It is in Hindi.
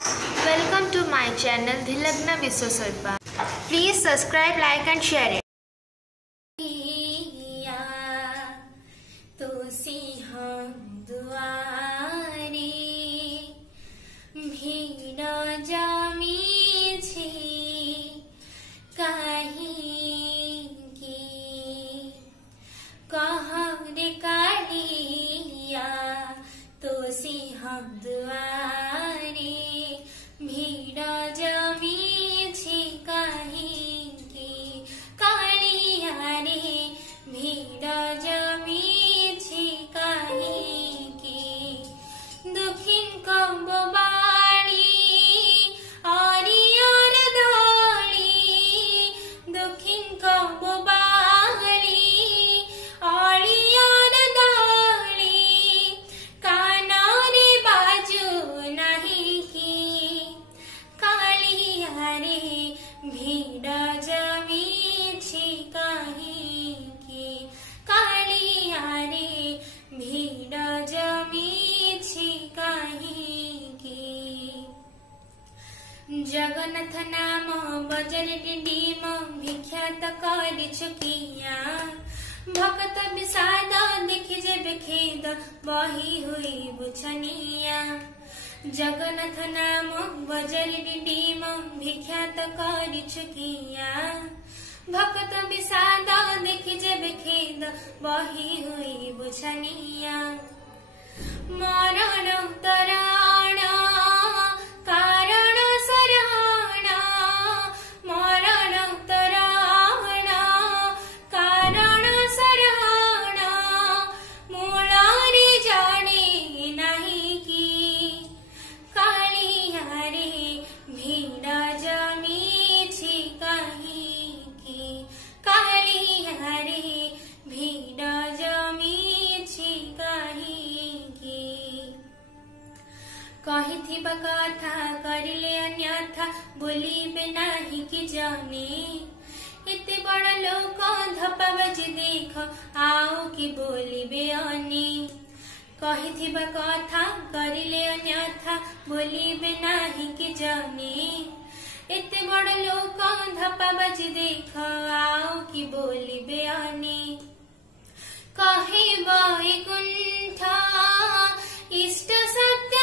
Welcome to my channel Dhilagna Vishwasalpa. Please subscribe, like and share it. तो सिंह दुआरे भीड़ जमी छी कहीं की कहर कालिया तो सिंह दुआरे भीड़ जमी छी कहीं की कालिया रे भीड़ जमी छी कहीं की दुखिन को बाड़ी और धोड़ी दुखिन को बाड़ी और धोड़ी कानारे बाजू नहीं की कालिया रे भीड़ जमी छी कहीं की कालिया रे भीड़ जमी छी कहीं की जगन्नाथ नाम बजर डिंडीम विख्यात कर चुकिया भक्त विषाद देखि जे खेद बही हुई बुझनिया जगन्नाथ नाम बजर डिंडीम विख्यात कर चुकिया भक्त विषाद देखि जे खेद बही हुई बुझनिया मरण तरण कारण शरण मरण तरण कारण शरण मूलरे जाने नहीं की कालिया रे भीड़ जमी छी कहीं की कालिया रे भीड़ जमी छी कहीं की कही थिबा कथा करिले अन्यथा बोलिबे नाही कि जाने एते बड़ लोक धपा बजी देख आओ कि बोलिबे अने कही थिबा कथा करिले अन्यथा बोलिबे नाही कि जाने एते बड़ लोक धपा बजी देख आओ कि बोलिबे अने कहे वैकुंठ इष्ट सत्य